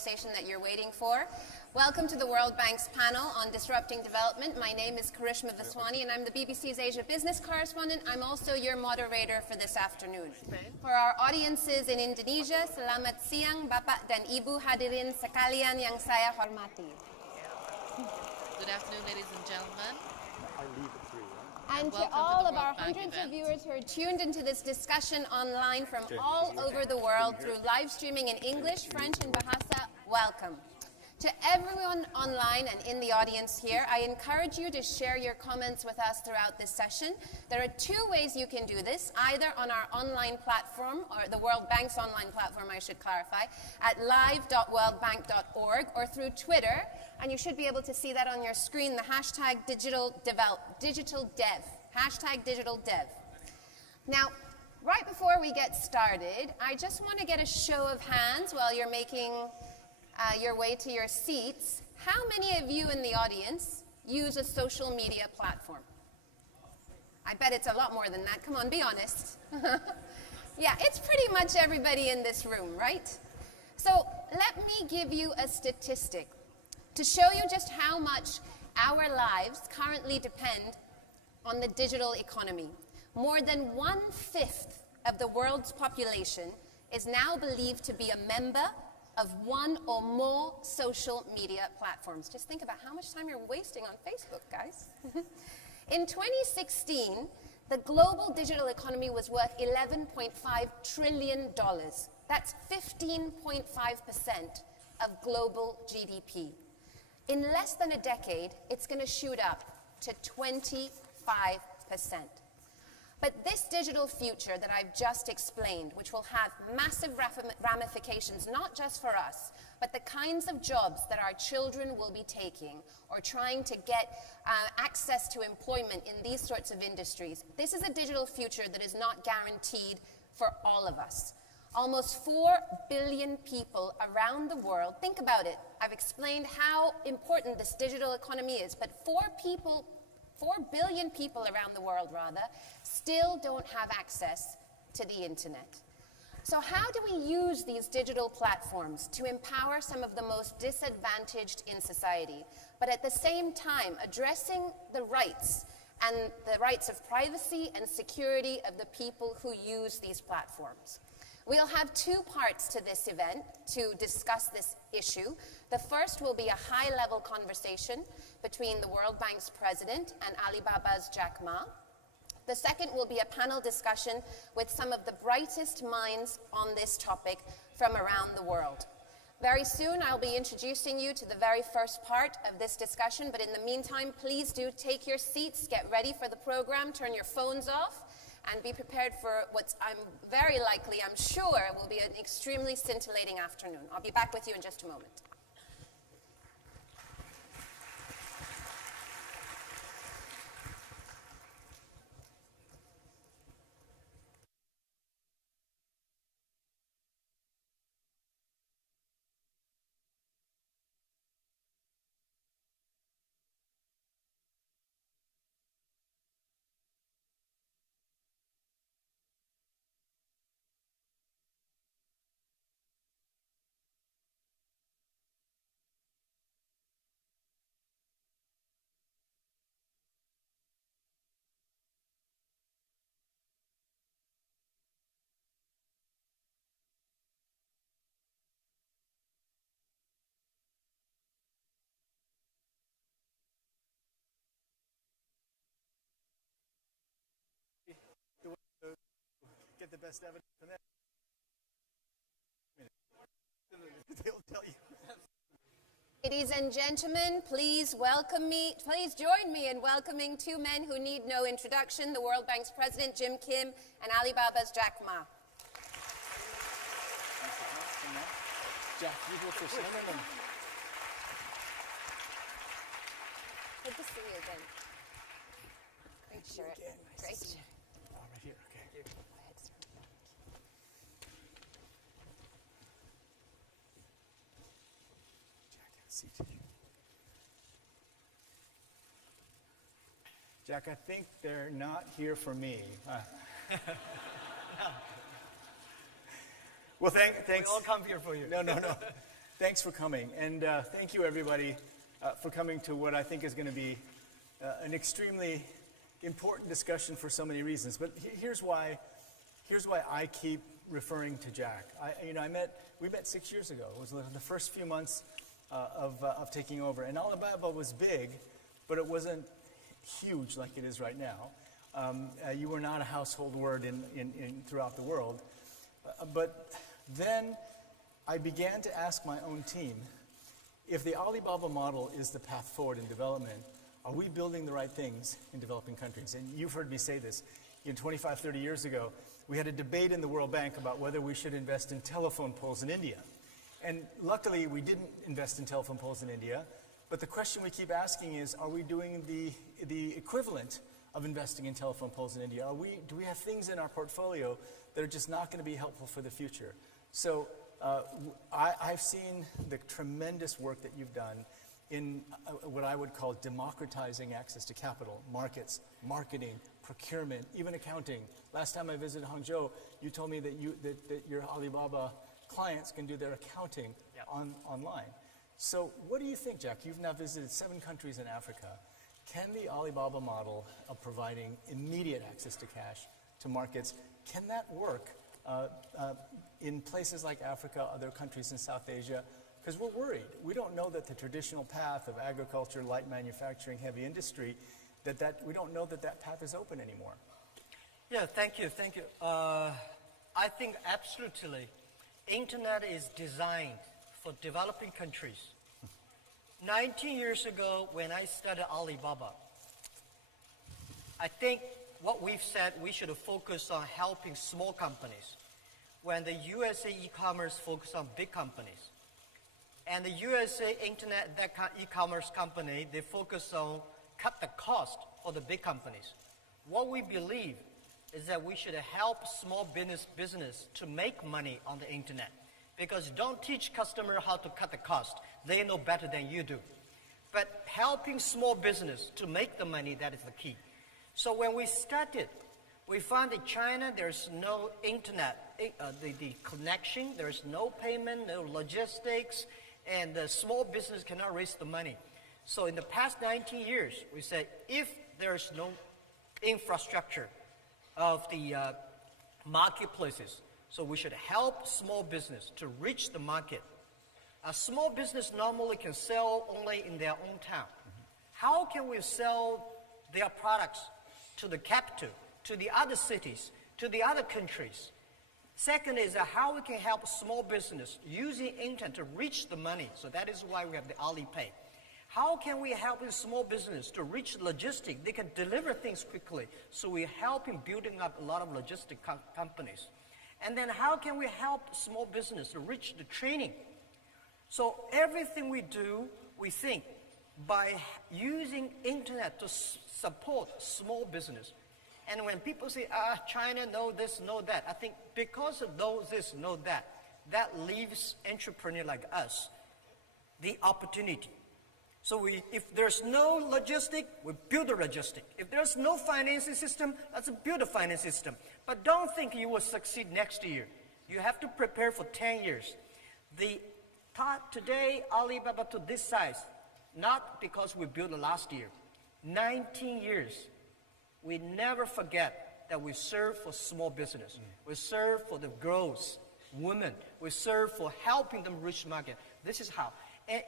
conversation that you're waiting for. Welcome to the World Bank's panel on disrupting development. My name is Karishma Vaswani and I'm the BBC's Asia business correspondent. I'm also your moderator for this afternoon. For our audiences in Indonesia, selamat siang Bapak dan Ibu hadirin sekalian yang saya hormati. Good afternoon, ladies and gentlemen. And to all of our hundreds of viewers who are tuned into this discussion online from all over the world through live streaming in English, French, and Bahasa, welcome. To everyone online and in the audience here, I encourage you to share your comments with us throughout this session. There are two ways you can do this, either on our online platform, or the World Bank's online platform, I should clarify, at live.worldbank.org, or through Twitter, and you should be able to see that on your screen, the hashtag digitaldev, hashtag digitaldev. Now, right before we get started, I just want to get a show of hands while you're making your way to your seats. How many of you in the audience use a social media platform? I bet it's a lot more than that. Come on, be honest. Yeah, it's pretty much everybody in this room, right? So let me give you a statistic to show you just how much our lives currently depend on the digital economy. More than 1/5 of the world's population is now believed to be a member of one or more social media platforms. Just think about how much time you're wasting on Facebook, guys. In 2016, the global digital economy was worth $11.5 trillion. That's 15.5% of global GDP. In less than a decade, it's going to shoot up to 25%. But this digital future that I've just explained, which will have massive ramifications, not just for us, but the kinds of jobs that our children will be taking or trying to get access to employment in these sorts of industries, this is a digital future that is not guaranteed for all of us. Almost 4 billion people around the world, think about it, I've explained how important this digital economy is, but 4 billion people around the world, still don't have access to the internet. So how do we use these digital platforms to empower some of the most disadvantaged in society, but at the same time addressing the rights and the rights of privacy and security of the people who use these platforms? We'll have 2 parts to this event to discuss this issue. The first will be a high-level conversation between the World Bank's president and Alibaba's Jack Ma. The second will be a panel discussion with some of the brightest minds on this topic from around the world. Very soon, I'll be introducing you to the very first part of this discussion, but in the meantime, please do take your seats, get ready for the program, turn your phones off, and be prepared for what I'm sure, will be an extremely scintillating afternoon. I'll be back with you in just a moment. Get the best evidence from that. They'll tell you. Ladies and gentlemen, please join me in welcoming 2 men who need no introduction, the World Bank's president, Jim Kim, and Alibaba's Jack Ma. Good to see you again. Great shirt. Great shirt. Oh, right here, okay. Go ahead, sir. Jack, have a seat. Jack, I think they're not here for me. Well, thanks. We all come here for you. No. Thanks for coming, and thank you everybody for coming to what I think is going to be an extremely important discussion for so many reasons. But here's why I keep referring to Jack. We met 6 years ago. It was the first few months of taking over, and Alibaba was big, but it wasn't huge like it is right now. You were not a household word throughout the world. But then I began to ask my own team, if the Alibaba model is the path forward in development, are we building the right things in developing countries? And you've heard me say this. 25, 30 years ago, we had a debate in the World Bank about whether we should invest in telephone poles in India. And luckily, we didn't invest in telephone poles in India. But the question we keep asking is, are we doing the equivalent of investing in telephone poles in India? Do we have things in our portfolio that are just not going to be helpful for the future? So I've seen the tremendous work that you've done in what I would call democratizing access to capital, markets, marketing, procurement, even accounting. Last time I visited Hangzhou, you told me that your Alibaba clients can do their accounting online. So what do you think, Jack? You've now visited 7 countries in Africa. Can the Alibaba model of providing immediate access to cash to markets, can that work in places like Africa, other countries in South Asia? Because we're worried. We don't know that the traditional path of agriculture, light manufacturing, heavy industry, we don't know that path is open anymore. Yeah, thank you. I think absolutely, Internet is designed for developing countries. 19 years ago, when I started Alibaba, I think what we've said, we should focus on helping small companies, when the USA e-commerce focus on big companies. And the USA Internet, that e-commerce company, they focus on cut the cost for the big companies. What we believe is that we should help small business to make money on the Internet. Because don't teach customer how to cut the cost. They know better than you do. But helping small business to make the money, that is the key. So when we started, we found in China there's no Internet, the connection, there's no payment, no logistics, and the small business cannot raise the money. So in the past 19 years, we said if there's no infrastructure of the marketplaces, so we should help small business to reach the market. A small business normally can sell only in their own town. How can we sell their products to the capital, to the other cities, to the other countries? Second is how we can help small business using internet to reach the money. So that is why we have the Alipay. How can we help a small business to reach logistics? They can deliver things quickly. So we help in building up a lot of logistic companies. And then how can we help small business to reach the training? So everything we do, we think by using internet to support small business. And when people say, China, know this, know that, I think because of this, know that, that leaves entrepreneurs like us the opportunity. So if there's no logistic, we build a logistic. If there's no financing system, let's build a finance system. But don't think you will succeed next year. You have to prepare for 10 years. Today, Alibaba to this size, not because we built it last year. 19 years, we never forget that we serve for small business. We serve for the girls, women. We serve for helping them reach market. This is how. And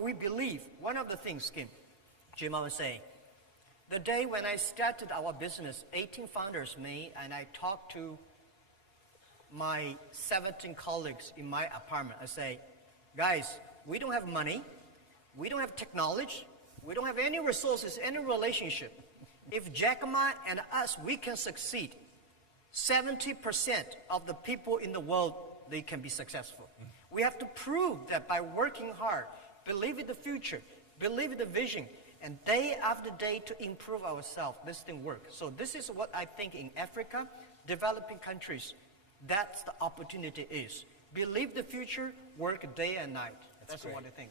we believe, one of the things, Jim was saying, the day when I started our business, 18 founders, me, and I talked to my 17 colleagues in my apartment. I say, guys, we don't have money, we don't have technology, we don't have any resources, any relationship. If Jack Ma and us, we can succeed, 70% of the people in the world, they can be successful. We have to prove that by working hard, believe in the future, believe in the vision, and day after day to improve ourselves, this thing works. So this is what I think in Africa, developing countries, that's the opportunity is. Believe the future, work day and night. That's what I think.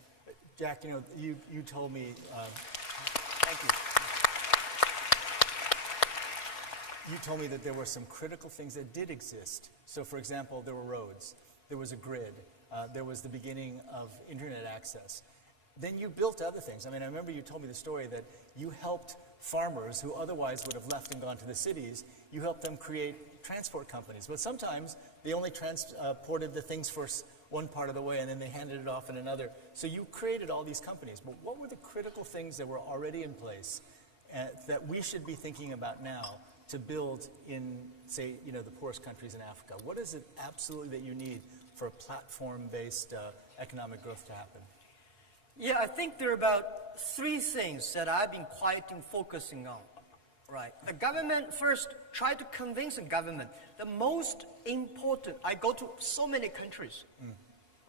Jack, you told me, Thank you. you told me that there were some critical things that did exist. So for example, there were roads, there was a grid, there was the beginning of internet access. Then you built other things. I mean, I remember you told me the story that you helped farmers who otherwise would have left and gone to the cities, you helped them create transport companies. But sometimes they only transported the things for one part of the way and then they handed it off in another. So you created all these companies. But what were the critical things that were already in place that we should be thinking about now to build in, say, the poorest countries in Africa? What is it absolutely that you need for a platform-based economic growth to happen? Yeah, I think there are about 3 things that I've been quite focusing on. Right. The government first, try to convince the government. The most important, I go to so many countries,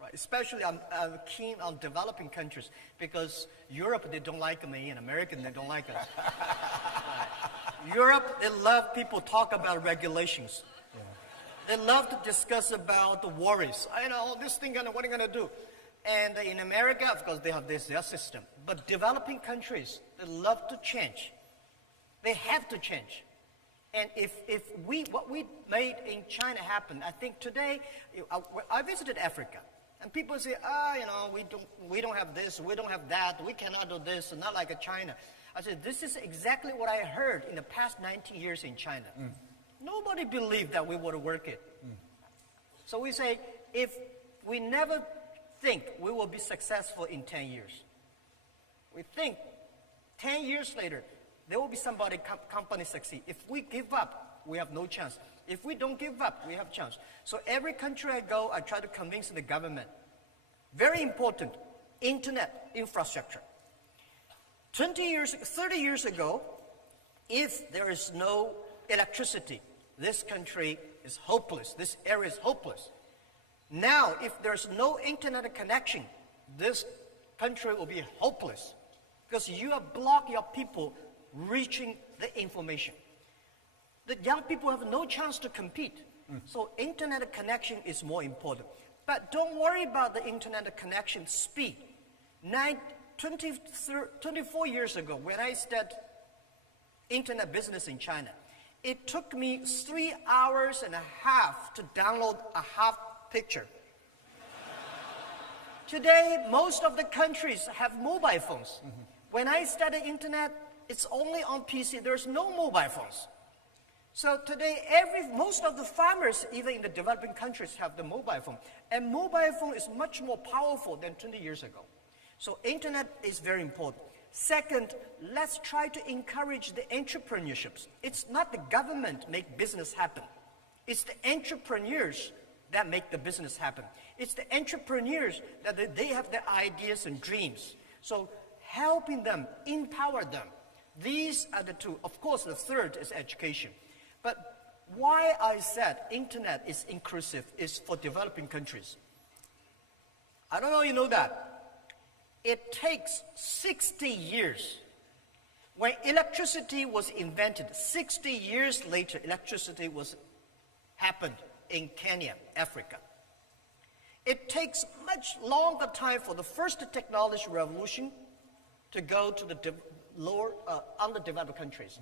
right? Especially I'm keen on developing countries because Europe, they don't like me, and American, they don't like us. Right. Europe, they love people talk about regulations. Yeah. They love to discuss about the worries. This thing, what are you going to do? And in America, of course, they have their system. But developing countries, they love to change. They have to change. And if what we made in China happen, I think today, I visited Africa. And people say, we don't have this, we don't have that, we cannot do this, not like China. I said, this is exactly what I heard in the past 90 years in China. Nobody believed that we would work it. So we say, if we never think we will be successful in 10 years. We think 10 years later, there will be somebody, company succeed. If we give up, we have no chance. If we don't give up, we have a chance. So every country I go, I try to convince the government. Very important, internet infrastructure. 30 years ago, if there is no electricity, this country is hopeless. This area is hopeless. Now, if there's no internet connection, this country will be hopeless because you have blocked your people reaching the information. The young people have no chance to compete. So internet connection is more important. But don't worry about the internet connection speed. 24 years ago, when I started internet business in China, it took me 3 hours and a half to download a half picture. Today, most of the countries have mobile phones. When I started internet, it's only on PC. There's no mobile phones. So today, most of the farmers, even in the developing countries, have the mobile phone. And mobile phone is much more powerful than 20 years ago. So internet is very important. Second, let's try to encourage the entrepreneurships. It's not the government make business happen. It's the entrepreneurs that make the business happen. It's the entrepreneurs that they have their ideas and dreams. So helping them, empower them. These are the 2. Of course, the third is education. But why I said internet is inclusive is for developing countries. I don't know you know that. It takes 60 years. When electricity was invented, 60 years later, electricity happened in Kenya, Africa. It takes much longer time for the first technology revolution to go to the underdeveloped countries.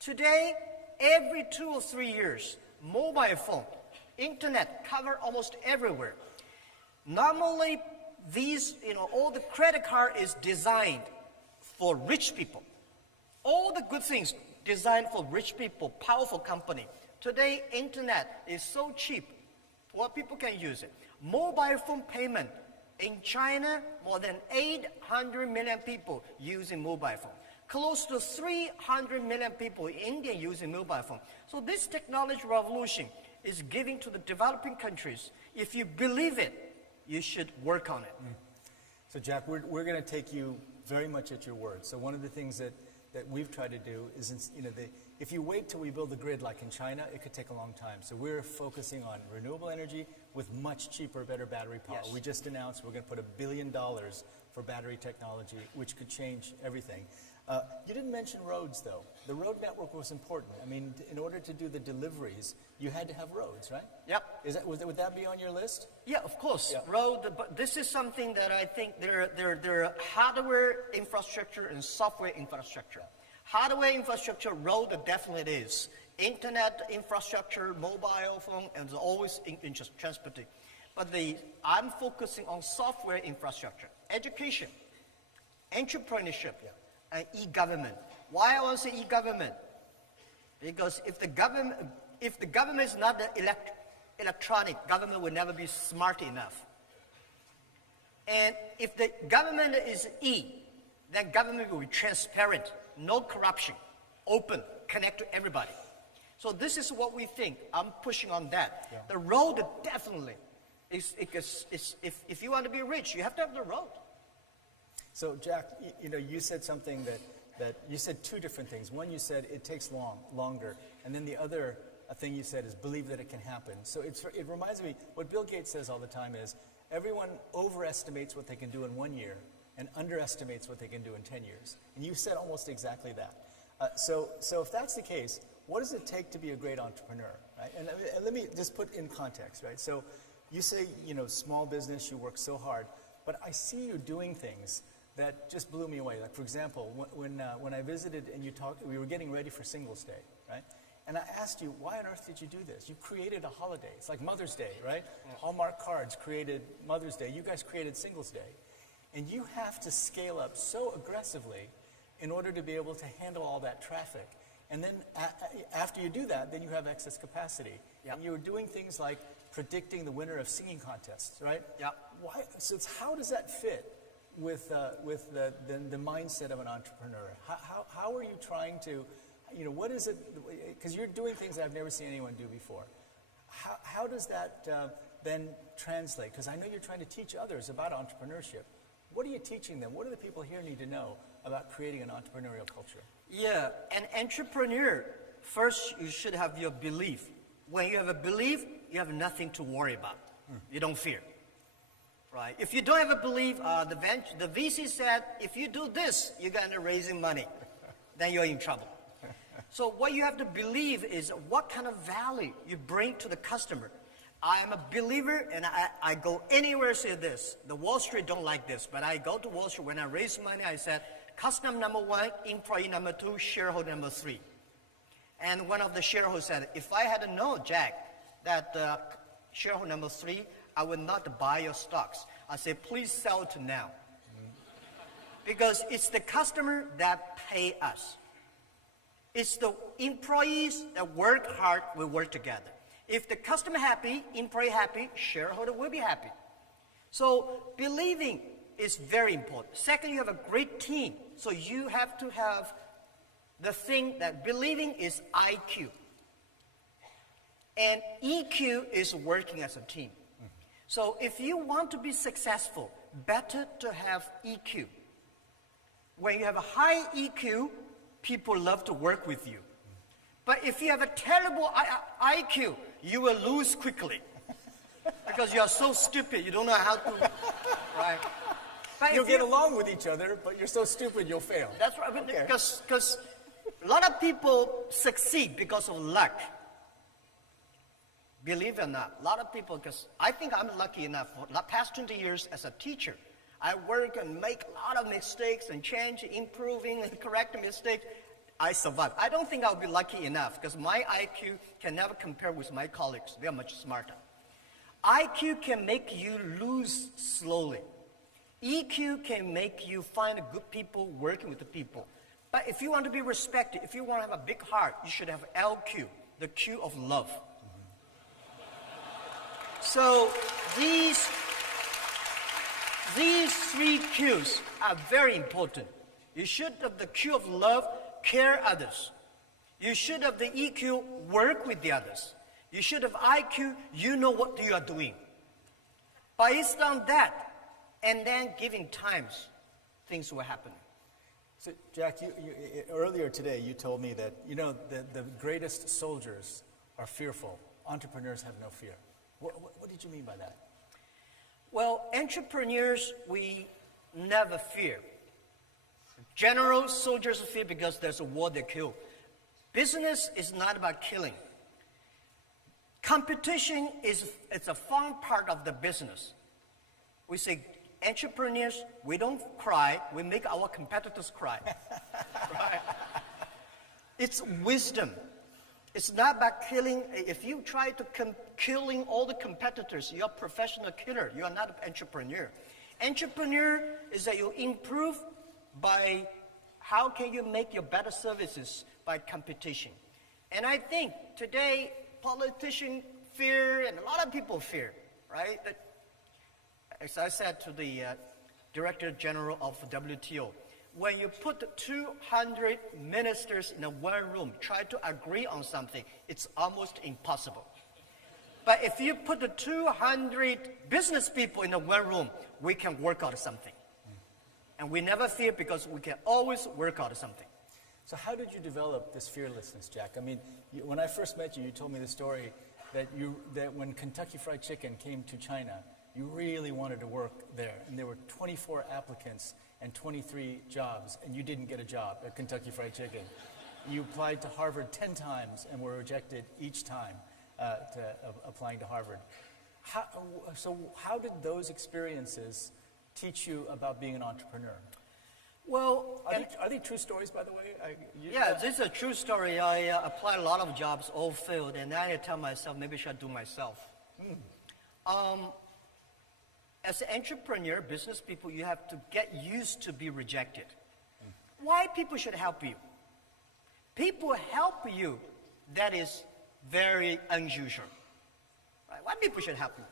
Today, every 2 or 3 years, mobile phone, internet cover almost everywhere. Normally, all the credit card is designed for rich people. All the good things designed for rich people, powerful company. Today, internet is so cheap, what people can use it. Mobile phone payment. In China, more than 800 million people using mobile phone. Close to 300 million people in India using mobile phone. So this technology revolution is giving to the developing countries. If you believe it, you should work on it. So Jack, we're going to take you very much at your word. So one of the things that we've tried to do is, if you wait till we build the grid like in China, it could take a long time. So we're focusing on renewable energy with much cheaper, better battery power. Yes. We just announced we're going to put $1 billion for battery technology, which could change everything. You didn't mention roads, though. The road network was important. I mean, in order to do the deliveries, you had to have roads, right? Yep. Would that be on your list? Yeah, of course. Yeah. But this is something that I think there are hardware infrastructure and software infrastructure. Hardware infrastructure, road definitely is. Internet infrastructure, mobile phone, and always transporting. But I'm focusing on software infrastructure, education, entrepreneurship, and e-government. Why I want to say e-government? Because if the government is not the electronic, government will never be smart enough. And if the government is E, then government will be transparent, no corruption, open, connect to everybody. So this is what we think. I'm pushing on that. Yeah. The road definitely is if you want to be rich, you have to have the road. So Jack, you said something that you said two different things. One, you said it takes longer, and then the other thing you said is believe that it can happen. So it reminds me, what Bill Gates says all the time is everyone overestimates what they can do in 1 year and underestimates what they can do in 10 years. And you said almost exactly that. So if that's the case, what does it take to be a great entrepreneur, right? And let me just put in context, right? So you say, small business, you work so hard, but I see you doing things that just blew me away. Like, for example, when I visited and you talked, we were getting ready for Singles Day, right? And I asked you, why on earth did you do this? You created a holiday. It's like Mother's Day, right? Yeah. Hallmark Cards created Mother's Day. You guys created Singles Day. And you have to scale up so aggressively in order to be able to handle all that traffic. And then after you do that, then you have excess capacity. Yep. And you were doing things like predicting the winner of singing contests, right? Yeah. Why? So how does that fit with the mindset of an entrepreneur? How are you trying to, what is it? Because you're doing things I've never seen anyone do before. How does that then translate? Because I know you're trying to teach others about entrepreneurship. What are you teaching them? What do the people here need to know about creating an entrepreneurial culture? Yeah, an entrepreneur, first you should have your belief. When you have a belief, you have nothing to worry about. You don't fear, right? If you don't have a belief, the VC said, if you do this, you're going to raising money. Then you're in trouble. So what you have to believe is what kind of value you bring to the customer. I am a believer, and I go anywhere say this. The Wall Street don't like this, but I go to Wall Street. When I raise money, I said, customer number 1, employee number 2, shareholder number 3. And one of the shareholders said, if I had known, Jack, that shareholder number 3, I would not buy your stocks. I said, please sell to now. Because it's the customer that pay us. It's the employees that work hard, we work together. If the customer happy, employee happy, shareholder will be happy. So believing is very important. Second, you have a great team. So you have to have the thing that believing is IQ. And EQ is working as a team. So if you want to be successful, better to have EQ. When you have a high EQ, people love to work with you. But if you have a terrible IQ, you will lose quickly. Because you are so stupid, you don't know how to, right? But you'll get along with each other, but you're so stupid you'll fail. That's right, because a lot of people succeed because of luck. Believe it or not, a lot of people, because I think I'm lucky enough, for the past 20 years as a teacher, I work and make a lot of mistakes and change, improving and correcting mistakes. I survive. I don't think I'll be lucky enough because my IQ can never compare with my colleagues. They are much smarter. IQ can make you lose slowly. EQ can make you find good people working with the people. But if you want to be respected, if you want to have a big heart, you should have LQ, the Q of love. So these 3 Qs are very important. You should have the Q of love, care others. You should have the EQ, work with the others. You should have IQ, you know what you are doing. Based on that, and then giving times, things will happen. So Jack, earlier today you told me that, the greatest soldiers are fearful. Entrepreneurs have no fear. What did you mean by that? Well, entrepreneurs, we never fear. Generals, soldiers fear because there's a war they kill. Business is not about killing. Competition it's a fun part of the business. We say, entrepreneurs, we don't cry, we make our competitors cry. Right? It's wisdom. It's not about killing. If you try to killing all the competitors. You're a professional killer. You are not an entrepreneur. Entrepreneur is that you improve by how can you make your better services by competition. And I think today politicians fear, and a lot of people fear, right? That, as I said to the Director General of WTO, when you put 200 ministers in one room, try to agree on something, it's almost impossible. But if you put the 200 business people in one room, we can work out something. And we never fear because we can always work out something. So how did you develop this fearlessness, Jack? I mean, when I first met you, you told me the story that when Kentucky Fried Chicken came to China, you really wanted to work there. And there were 24 applicants and 23 jobs, and you didn't get a job at Kentucky Fried Chicken. You applied to Harvard 10 times and were rejected each time applying to Harvard. So how did those experiences teach you about being an entrepreneur? Well, are they true stories, by the way? Yeah, this is a true story. I applied a lot of jobs, all failed, and then I tell myself, maybe I should do myself. As an entrepreneur, business people, you have to get used to be rejected. Why people should help you? People help you, that is very unusual. Right? Why people should help you?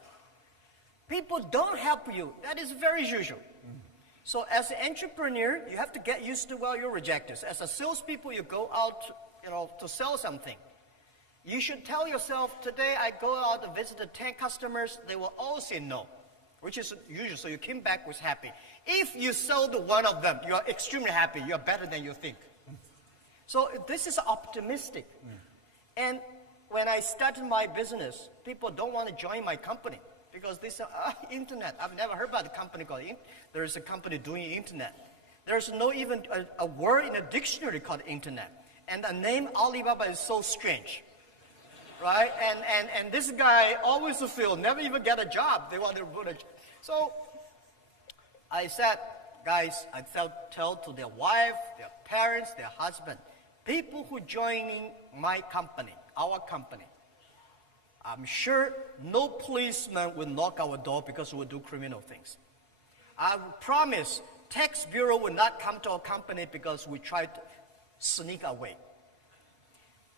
People don't help you, that is very usual. So as an entrepreneur, you have to get used to, well, you're rejected. As a salespeople, you go out, to sell something. You should tell yourself, today I go out to visit 10 customers, they will all say no, which is usual, so you came back with happy. If you sold one of them, you are extremely happy, you are better than you think. So this is optimistic. And when I started my business, people don't want to join my company. Because they say, internet, I've never heard about a company called there is a company doing internet. There's no even a word in a dictionary called internet. And the name Alibaba is so strange, right? And this guy always failed, never even get a job. They want to put a, so I said, guys, I tell to their wife, their parents, their husband, people who joining my company, our company, I'm sure no policeman will knock our door because we'll do criminal things. I promise tax bureau will not come to our company because we try to sneak away.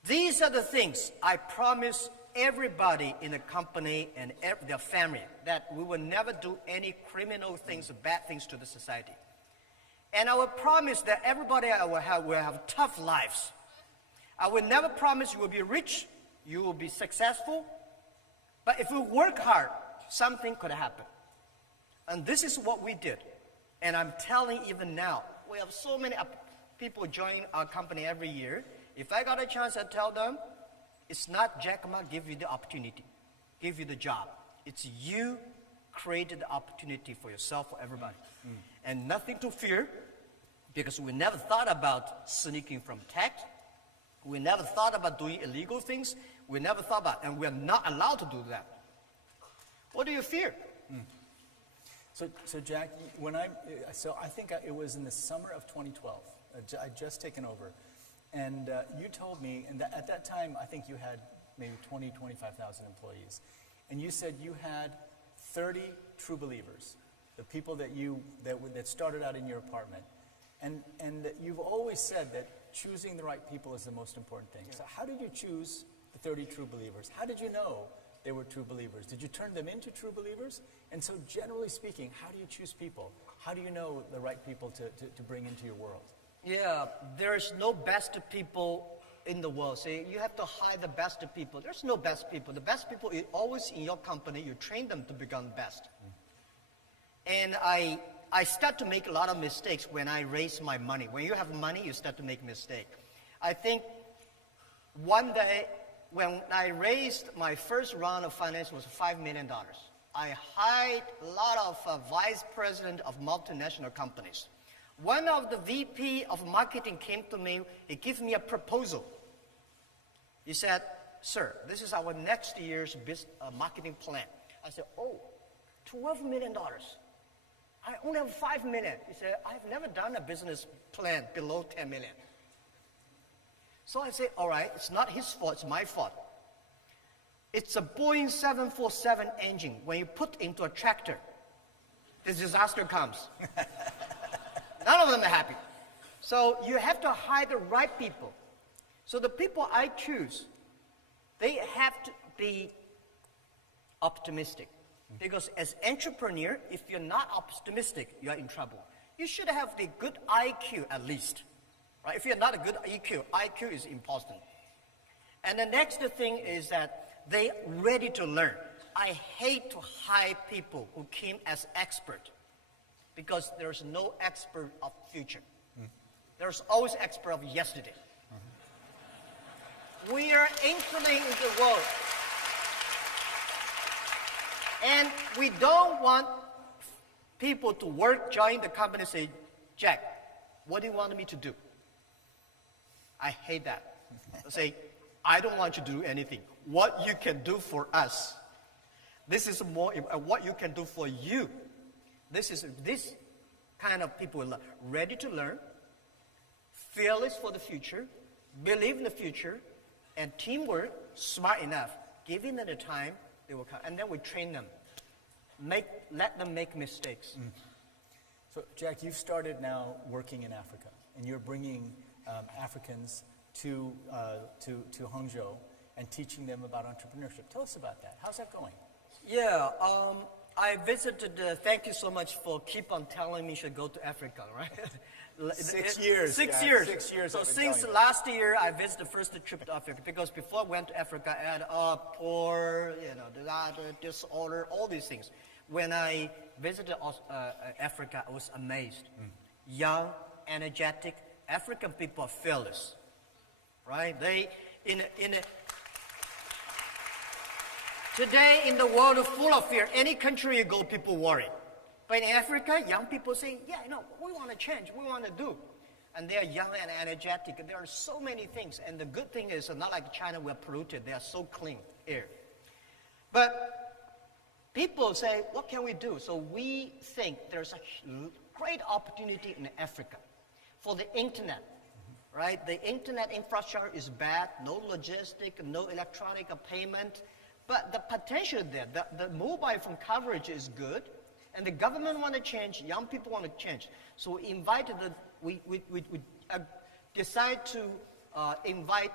These are the things I promise everybody in the company and their family, that we will never do any criminal things or bad things to the society. And I will promise that everybody will have tough lives. I will never promise you will be rich, you will be successful, but if we work hard, something could happen. And this is what we did. And I'm telling even now, we have so many people join our company every year. If I got a chance, I tell them, it's not Jack Ma give you the opportunity, give you the job. It's you created the opportunity for yourself, for everybody. And nothing to fear, because we never thought about sneaking from tax. We never thought about doing illegal things. We never thought about, and we're not allowed to do that. What do you fear? So Jack, I think it was in the summer of 2012. I'd just taken over. And you told me, and at that time, I think you had maybe 20, 25,000 employees. And you said you had 30 true believers, the people that started out in your apartment. And that you've always said that choosing the right people is the most important thing. So how did you choose the 30 true believers? How did you know they were true believers? Did you turn them into true believers? And so generally speaking, how do you choose people? How do you know the right people to bring into your world? Yeah, there's no best people in the world. See, you have to hire the best people. There's no best people. The best people is always in your company. You train them to become best. And I start to make a lot of mistakes when I raise my money. When you have money, you start to make mistakes. I think one day when I raised my first round of finance was $5 million. I hired a lot of vice president of multinational companies. One of the VP of marketing came to me, he gave me a proposal. He said, sir, this is our next year's marketing plan. I said, oh, $12 million. I only have $5 million. He said, I've never done a business plan below $10 million. So I said, all right, it's not his fault, it's my fault. It's a Boeing 747 engine. When you put into a tractor, the disaster comes. None of them are happy. So you have to hire the right people. So the people I choose, they have to be optimistic. Because as entrepreneur, if you're not optimistic, you're in trouble. You should have the good IQ at least. Right? If you're not a good IQ is important. And the next thing is that they ready to learn. I hate to hire people who came as expert because there's no expert of future. There's always expert of yesterday. We are entering the world. And we don't want people to join the company and say, Jack, what do you want me to do? I hate that. Say, I don't want you to do anything. What you can do for us. This is more what you can do for you. This kind of people ready to learn, fearless for the future, believe in the future, and teamwork, smart enough. Giving them the time, they will come. And then we train them. Let them make mistakes. So, Jack, you've started now working in Africa, and you're bringing Africans to Hangzhou and teaching them about entrepreneurship. Tell us about that. How's that going? Yeah, I visited, thank you so much for keep on telling me I should go to Africa, right? 6 years. 6 Jack. years. 6 years. So since last year, I visited the first trip to Africa, because before I went to Africa, I had poor, disorder, all these things. When I visited Africa, I was amazed. Young, energetic, African people are fearless, right? Today, in the world full of fear, any country you go, people worry. But in Africa, young people say, yeah, we want to change, we want to do. And they are young and energetic. There are so many things. And the good thing is, not like China, we're polluted. They are so clean air. But people say, what can we do? So we think there's a great opportunity in Africa for the internet, right? The internet infrastructure is bad, no logistic, no electronic payment. But the potential there, the mobile phone coverage is good, and the government want to change, young people want to change. So we decide to invite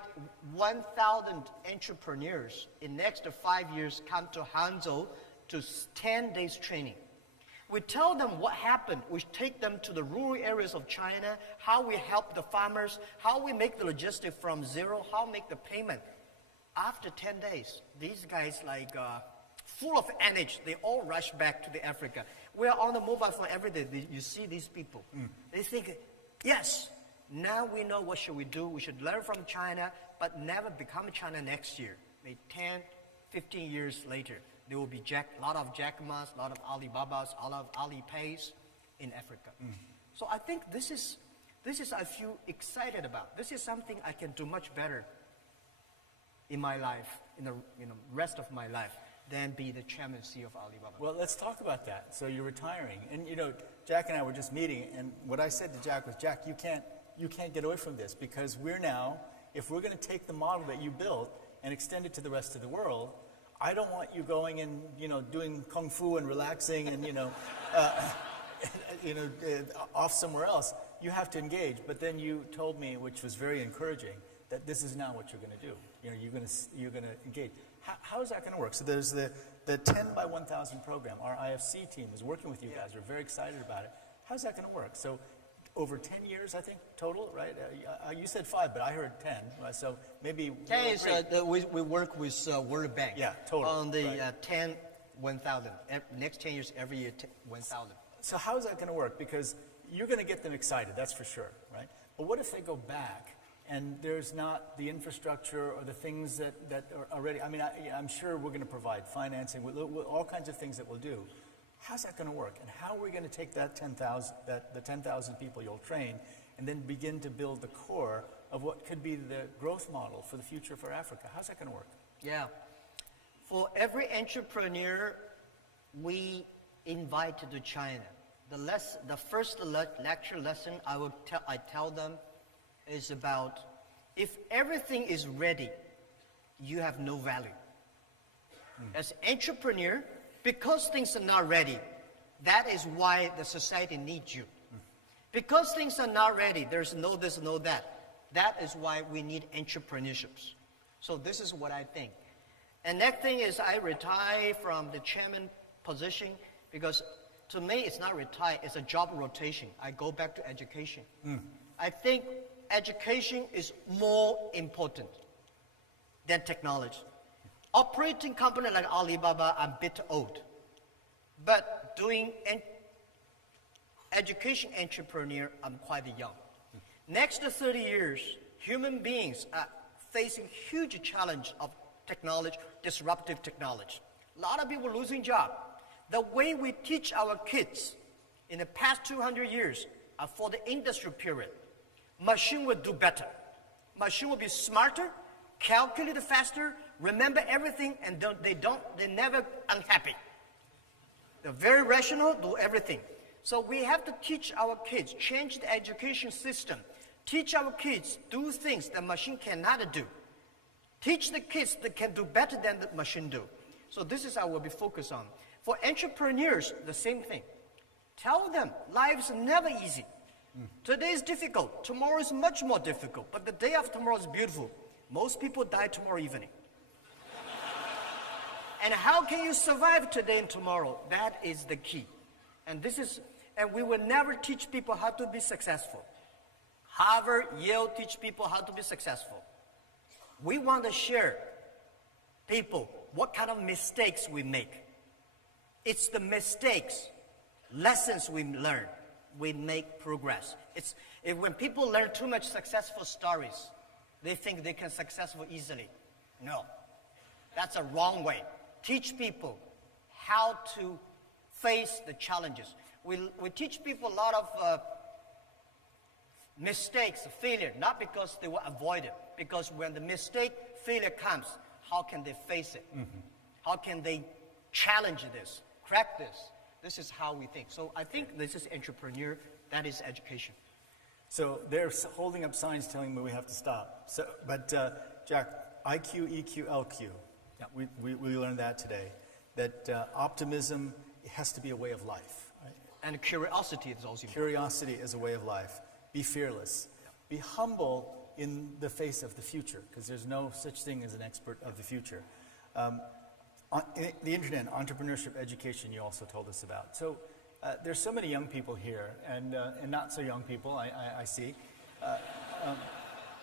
1,000 entrepreneurs in next 5 years come to Hangzhou to 10 days training. We tell them what happened. We take them to the rural areas of China, how we help the farmers, how we make the logistics from zero, how we make the payment. After 10 days, these guys full of energy, they all rush back to the Africa. We are on the mobile phone every day. You see these people. They think, yes, now we know what should we do. We should learn from China, but never become China next year. Maybe 10, 15 years later, there will be a lot of Jack Ma's, a lot of Alibabas, a lot of Alipays in Africa. So I think this is I feel excited about. This is something I can do much better in my life, in the rest of my life, than be the chairman and CEO of Alibaba. Well, let's talk about that. So you're retiring, and Jack and I were just meeting, and what I said to Jack was, Jack, you can't get away from this, because we're now, if we're going to take the model that you built and extend it to the rest of the world, I don't want you going and doing kung fu and relaxing and off somewhere else. You have to engage. But then you told me, which was very encouraging, that this is now what you're going to do. You're going to engage. How is that going to work? So there's the 10 by 1,000 program. Our IFC team is working with you guys. We're very excited about it. How's that going to work? So over 10 years, I think, total, right? You said 5, but I heard 10. Right? So maybe 10 is we work with World Bank. Yeah, total. On the right. 10, 1,000. Next 10 years, every year, 1,000. So how is that going to work? Because you're going to get them excited, that's for sure, right? But what if they go back and there's not the infrastructure or the things that are already, I'm sure we're going to provide financing, with all kinds of things that we'll do. How's that going to work? And how are we going to take that 10,000, the 10,000 people you'll train, and then begin to build the core of what could be the growth model for the future for Africa? How's that going to work? Yeah. For every entrepreneur we invite to China, the first lecture lesson I tell them is about, if everything is ready, you have no value. As entrepreneur, because things are not ready, that is why the society needs you. Because things are not ready, there's no this, no that. That is why we need entrepreneurships. So this is what I think. And next thing is I retire from the chairman position because to me it's not retire, it's a job rotation. I go back to education. I think education is more important than technology. Operating company like Alibaba, I'm a bit old. But doing education entrepreneur, I'm quite young. Next 30 years, human beings are facing huge challenge of technology, disruptive technology. A lot of people losing job. The way we teach our kids in the past 200 years are for the industrial period. Machine will do better. Machine will be smarter, calculate faster, remember everything, and they're never unhappy. They're very rational, do everything. So we have to teach our kids, change the education system. Teach our kids, do things the machine cannot do. Teach the kids that can do better than the machine do. So this is how we'll be focused on. For entrepreneurs, the same thing. Tell them life is never easy. Today is difficult. Tomorrow is much more difficult. But the day after tomorrow is beautiful. Most people die tomorrow evening. And how can you survive today and tomorrow? That is the key. And we will never teach people how to be successful. Harvard, Yale teach people how to be successful. We want to share people what kind of mistakes we make. It's the mistakes, lessons we learn, we make progress. When people learn too much successful stories, they think they can successful easily. No, that's a wrong way. Teach people how to face the challenges. We teach people a lot of mistakes, failure, not because they will avoid it, because when the mistake, failure comes, how can they face it? How can they challenge this, crack this? This is how we think. So I think this is entrepreneur, that is education. So they're holding up signs telling me we have to stop. But Jack, IQ, EQ, LQ. Yeah. We learned that today. That optimism has to be a way of life. Right? And curiosity is also important. Curiosity is a way of life. Be fearless. Be humble in the face of the future, because there's no such thing as an expert of the future. The internet, entrepreneurship, education, you also told us about. So there's so many young people here, and not so young people, I see.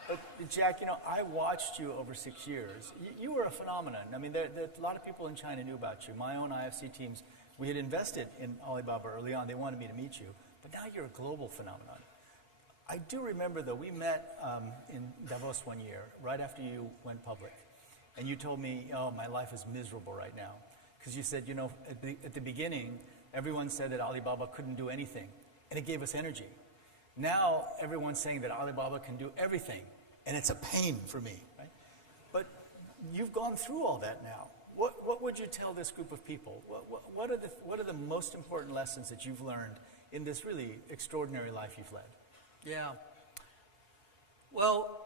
But Jack, I watched you over 6 years. You were a phenomenon. I mean, a lot of people in China knew about you. My own IFC teams, we had invested in Alibaba early on. They wanted me to meet you. But now you're a global phenomenon. I do remember, though, we met in Davos one year, right after you went public. And you told me, oh, my life is miserable right now. Because you said, at the beginning, everyone said that Alibaba couldn't do anything. And it gave us energy. Now, everyone's saying that Alibaba can do everything. And it's a pain for me, right? But you've gone through all that now. What would you tell this group of people? What are the most important lessons that you've learned in this really extraordinary life you've led? Yeah. Well,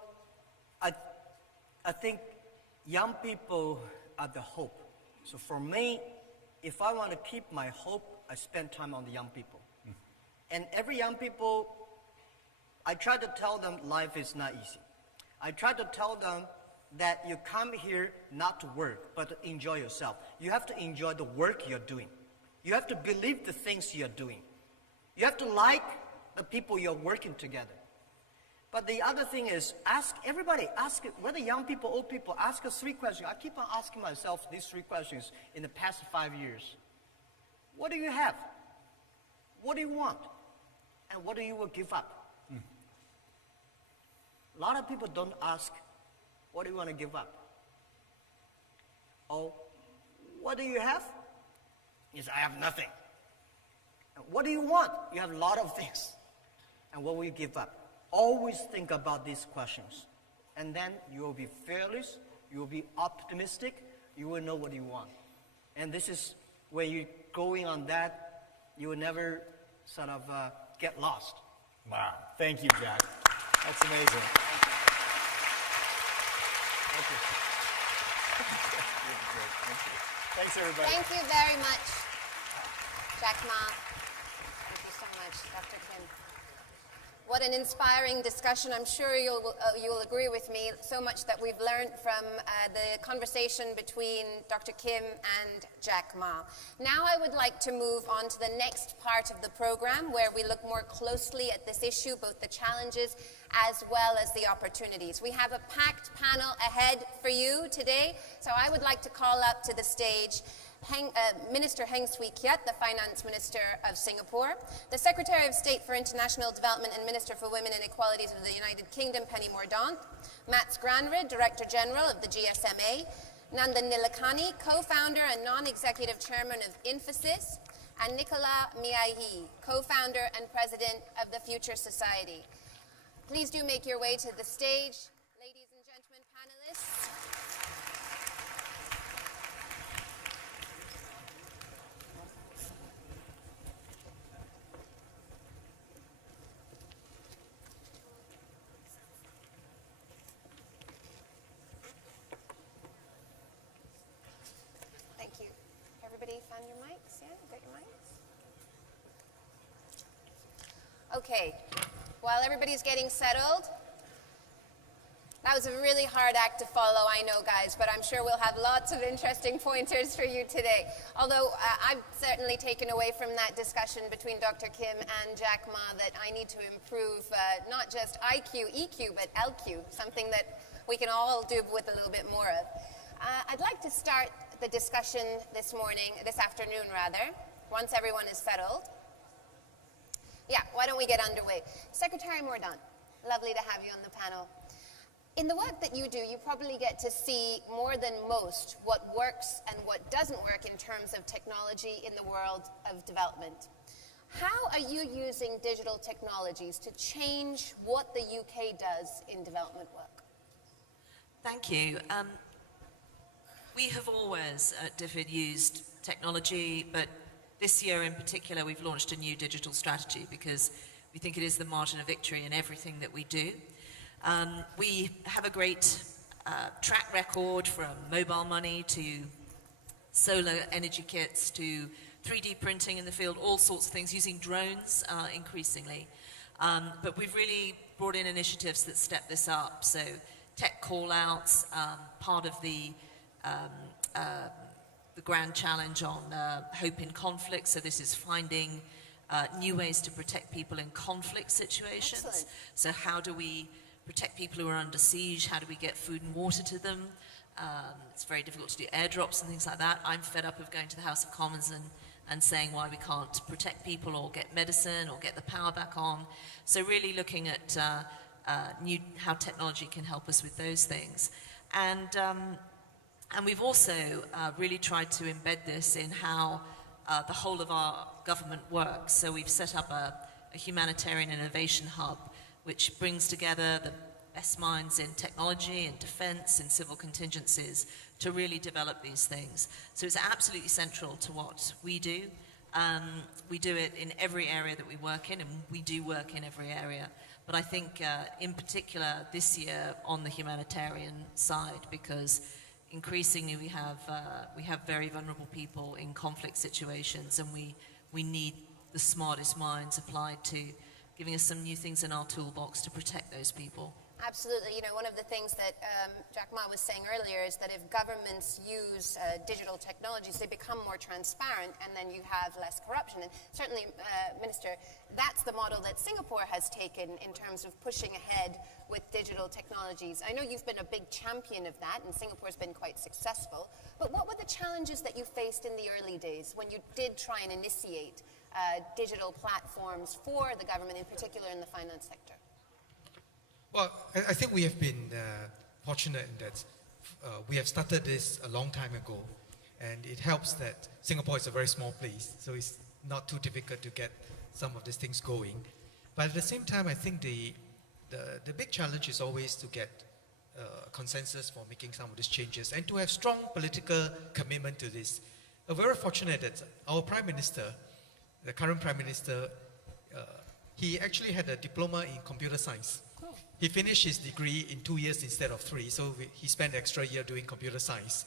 I think young people are the hope. So for me, if I want to keep my hope, I spend time on the young people. And every young people, I try to tell them life is not easy. I try to tell them that you come here not to work, but to enjoy yourself. You have to enjoy the work you're doing. You have to believe the things you're doing. You have to like the people you're working together. But the other thing is, ask everybody, whether young people, old people, ask us 3 questions. I keep on asking myself these 3 questions in the past 5 years. What do you have? What do you want? And what do you will give up? A lot of people don't ask, what do you want to give up? Oh, what do you have? Yes, I have nothing. And what do you want? You have a lot of things. And what will you give up? Always think about these questions. And then you will be fearless, you will be optimistic, you will know what you want. And this is when you're going on that, you will never sort of get lost. Wow. Thank you, Jack. That's amazing. Thank you. Thank you. Thanks, everybody. Thank you very much, Jack Ma. Thank you so much, Dr. Kim. What an inspiring discussion. I'm sure you'll agree with me so much that we've learned from the conversation between Dr. Kim and Jack Ma. Now I would like to move on to the next part of the program where we look more closely at this issue, both the challenges as well as the opportunities. We have a packed panel ahead for you today, so I would like to call up to the stage Minister Heng Swee Keat, the Finance Minister of Singapore, the Secretary of State for International Development and Minister for Women and Equalities of the United Kingdom, Penny Mordaunt, Mats Granrud, Director General of the GSMA, Nandan Nilekani, Co-founder and Non-Executive Chairman of Infosys, and Nicola Miahi, Co-founder and President of the Future Society. Please do make your way to the stage, ladies and gentlemen, panelists. Thank you. Everybody found your mics? Yeah, got your mics? Okay. While everybody's getting settled, that was a really hard act to follow, I know, guys, but I'm sure we'll have lots of interesting pointers for you today. Although I've certainly taken away from that discussion between Dr. Kim and Jack Ma that I need to improve not just IQ, EQ, but LQ, something that we can all do with a little bit more of. I'd like to start the discussion this afternoon, once everyone is settled. Yeah, why don't we get underway? Secretary Mordaunt, lovely to have you on the panel. In the work that you do, you probably get to see more than most what works and what doesn't work in terms of technology in the world of development. How are you using digital technologies to change what the UK does in development work? Thank you. We have always at DFID used technology, but this year in particular we've launched a new digital strategy because we think it is the margin of victory in everything that we do. We have a great track record from mobile money to solar energy kits to 3D printing in the field, all sorts of things, using drones increasingly. But we've really brought in initiatives that step this up. So tech call-outs, part of the grand challenge on hope in conflict. So this is finding new ways to protect people in conflict situations. Excellent. So how do we protect people who are under siege? How do we get food and water to them? It's very difficult to do airdrops and things like that. I'm fed up of going to the House of Commons and saying why we can't protect people or get medicine or get the power back on. So really looking at how technology can help us with those things. And we've also really tried to embed this in how the whole of our government works. So we've set up a humanitarian innovation hub which brings together the best minds in technology, in defense, in civil contingencies to really develop these things. So it's absolutely central to what we do. We do it in every area that we work in, and we do work in every area. But I think in particular this year on the humanitarian side, because increasingly we have very vulnerable people in conflict situations, and we need the smartest minds applied to giving us some new things in our toolbox to protect those people. Absolutely. You know, one of the things that Jack Ma was saying earlier is that if governments use digital technologies, they become more transparent, and then you have less corruption. And certainly, Minister, that's the model that Singapore has taken in terms of pushing ahead with digital technologies. I know you've been a big champion of that, and Singapore's been quite successful. But what were the challenges that you faced in the early days when you did try and initiate digital platforms for the government, in particular in the finance sector? Well, I think we have been fortunate in that we have started this a long time ago, and it helps that Singapore is a very small place, so it's not too difficult to get some of these things going. But at the same time, I think the big challenge is always to get consensus for making some of these changes and to have strong political commitment to this. We're very fortunate that our Prime Minister, the current Prime Minister, he actually had a diploma in computer science. He finished his degree in 2 years instead of 3, so he spent extra year doing computer science.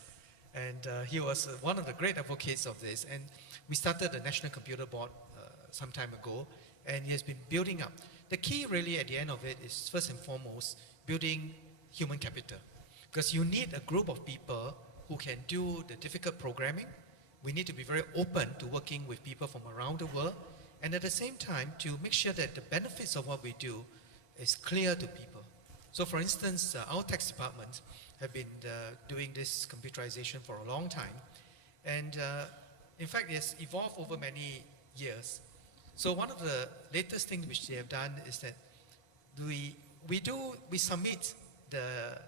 And he was one of the great advocates of this. And we started the National Computer Board some time ago, and he has been building up. The key really at the end of it is first and foremost building human capital, because you need a group of people who can do the difficult programming. We need to be very open to working with people from around the world, and at the same time to make sure that the benefits of what we do is clear to people. So for instance, our tax department have been doing this computerization for a long time, and in fact it's evolved over many years. So one of the latest things which they have done is that we submit the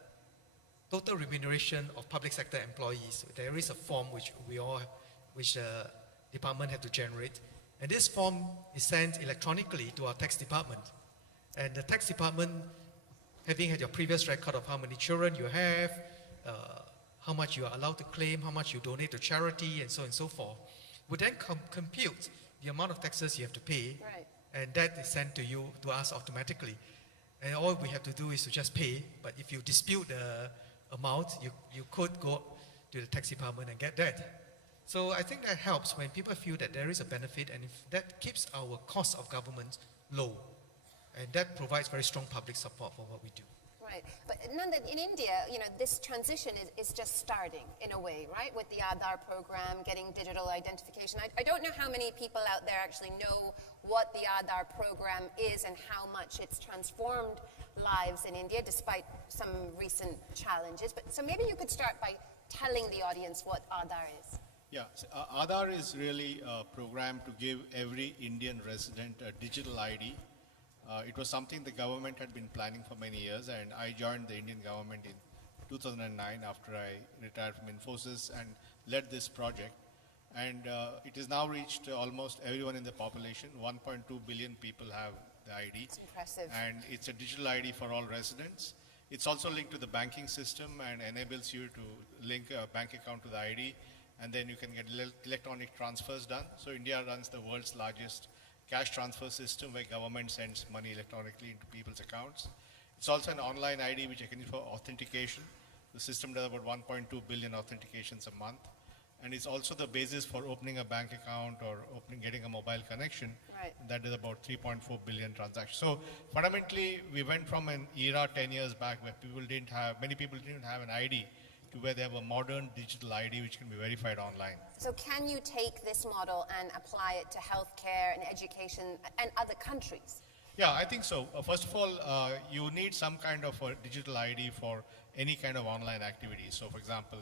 total remuneration of public sector employees. There is a form which the department have to generate, and this form is sent electronically to our tax department. And the tax department, having had your previous record of how many children you have, how much you are allowed to claim, how much you donate to charity, and so on and so forth, would then compute the amount of taxes you have to pay, Right. and that is sent to us automatically. And all we have to do is to just pay, but if you dispute the amount, you could go to the tax department and get that. So I think that helps when people feel that there is a benefit, and if that keeps our cost of government low, and that provides very strong public support for what we do. Right, but Nanda, in India, this transition is just starting in a way, right? With the Aadhaar program, getting digital identification. I don't know how many people out there actually know what the Aadhaar program is and how much it's transformed lives in India, despite some recent challenges. So maybe you could start by telling the audience what Aadhaar is. Yeah, so, Aadhaar is really a program to give every Indian resident a digital ID. It was something the government had been planning for many years, and I joined the Indian government in 2009 after I retired from Infosys and led this project. And it has now reached almost everyone in the population. 1.2 billion people have the ID. It's impressive. And it's a digital ID for all residents. It's also linked to the banking system and enables you to link a bank account to the ID, and then you can get electronic transfers done. So India runs the world's largest cash transfer system where government sends money electronically into people's accounts. It's also an online ID which I can use for authentication. The system does about 1.2 billion authentications a month. And it's also the basis for opening a bank account or getting a mobile connection. Right. That is about 3.4 billion transactions. So fundamentally, we went from an era 10 years back where many people didn't have an ID, to where they have a modern digital ID which can be verified online. So can you take this model and apply it to healthcare and education and other countries? Yeah, I think so. First of all, you need some kind of a digital ID for any kind of online activity. So for example,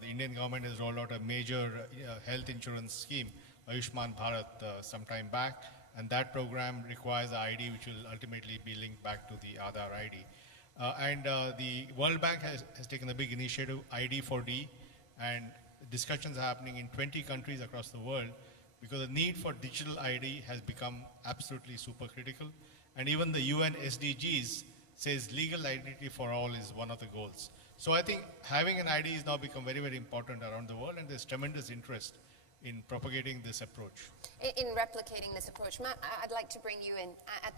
the Indian government has rolled out a major health insurance scheme, Ayushman Bharat, some time back, and that program requires the ID which will ultimately be linked back to the Aadhaar ID. And the World Bank has taken a big initiative, ID4D, and discussions are happening in 20 countries across the world because the need for digital ID has become absolutely super critical. And even the UN SDGs says legal identity for all is one of the goals. So I think having an ID has now become very, very important around the world, and there's tremendous interest in propagating this approach. In replicating this approach, Matt, I'd like to bring you in at